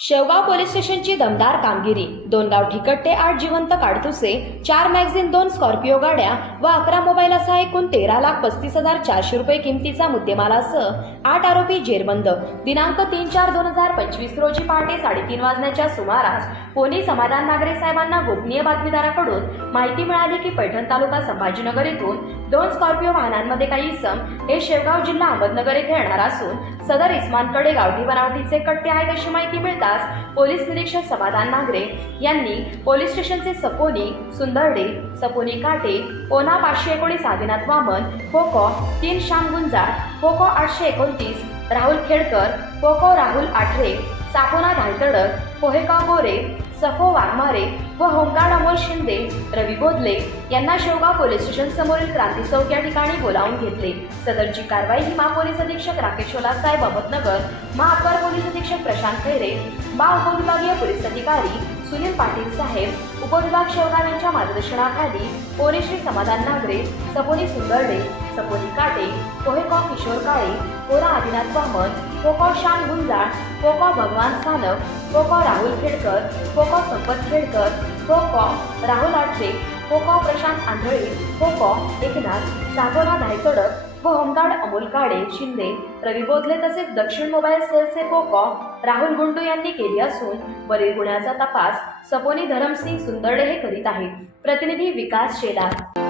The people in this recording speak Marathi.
Shevgaon police स्टेशनची दमदार कामगिरी. दोन गाव ठिकटते आठ जिवंत काडतुसे चार मॅगझिन दोन स्कॉर्पिओ गाड्या व अकरा मोबाईल असा एकूण तेरा लाख पस्तीस हजार चारशे रुपये किमतीचा मुद्देमालासह आठ आरोपी जेरबंद. दिनांक तीन चार दोन हजार पंचवीस रोजी पहाटे साडेतीन वाजण्याच्या सुमारास पोलीस समाधान नागरे साहेबांना गोपनीय बातमीदाराकडून माहिती मिळाली की पैठण तालुका संभाजीनगर येथून दोन स्कॉर्पिओ वाहनांमध्ये काही इसम हे शेवगाव जिल्हा अहमदनगर येथे येणार असून सदर इस्मानकडे गावठी बनावटीचे कट्टे आहेत अशी माहिती मिळतात तास पोलीस निरीक्षक समाधान नागरे यांनी पोलीस स्टेशनचे सपोनी सुंदरडे सपोनी काटे पोना पाचशे एकोणीस आदिनाथ वामन फोको तीन श्याम गुंजाळ फोको आठशे एकोणतीस राहुल खेडकर फोको राहुल आठरे साकोना धायतडक पोहेका गोरे सफो वाघमारे व होमगार्ड अमोल शिंदे रवी बोधले यांना शेवगाव पोलीस स्टेशन समोरील क्रांती चौक या ठिकाणी बोलावून घेतले. सदरची कारवाई ही महापोलीस अधीक्षक राकेश साहेब अहमदनगर महाअपर पोलीस अधीक्षक प्रशांत खैरे महा उपविभागीय पोलीस अधिकारी सुनील पाटील साहेब उपविभाग शेवगाव यांच्या मार्गदर्शनाखाली कोरेश्री समाधान नागरे सपोनी सुंदरडे सपोनी काटे कोहेकॉ किशोर काळे कोरा आदिनाथ वामन कोकॉ शान गुंजाळ कोकॉ भगवान सानप कोकॉ राहुल खेडकर कोकॉ संपत खेडकर कोकॉ राहुल आठरे कोकॉ प्रशांत आंधळे कोकॉ एकनाथ सागोना धायतोडक व होमगार्ड अमोल काळे शिंदे रवी बोधले तसेच दक्षिण मोबाईल सेलचे पोकाव राहुल गुंडू यांनी केली असून वरील गुन्ह्याचा तपास सपोनी धरमसिंग सुंदरडे हे करीत आहेत. प्रतिनिधी विकास शेलार.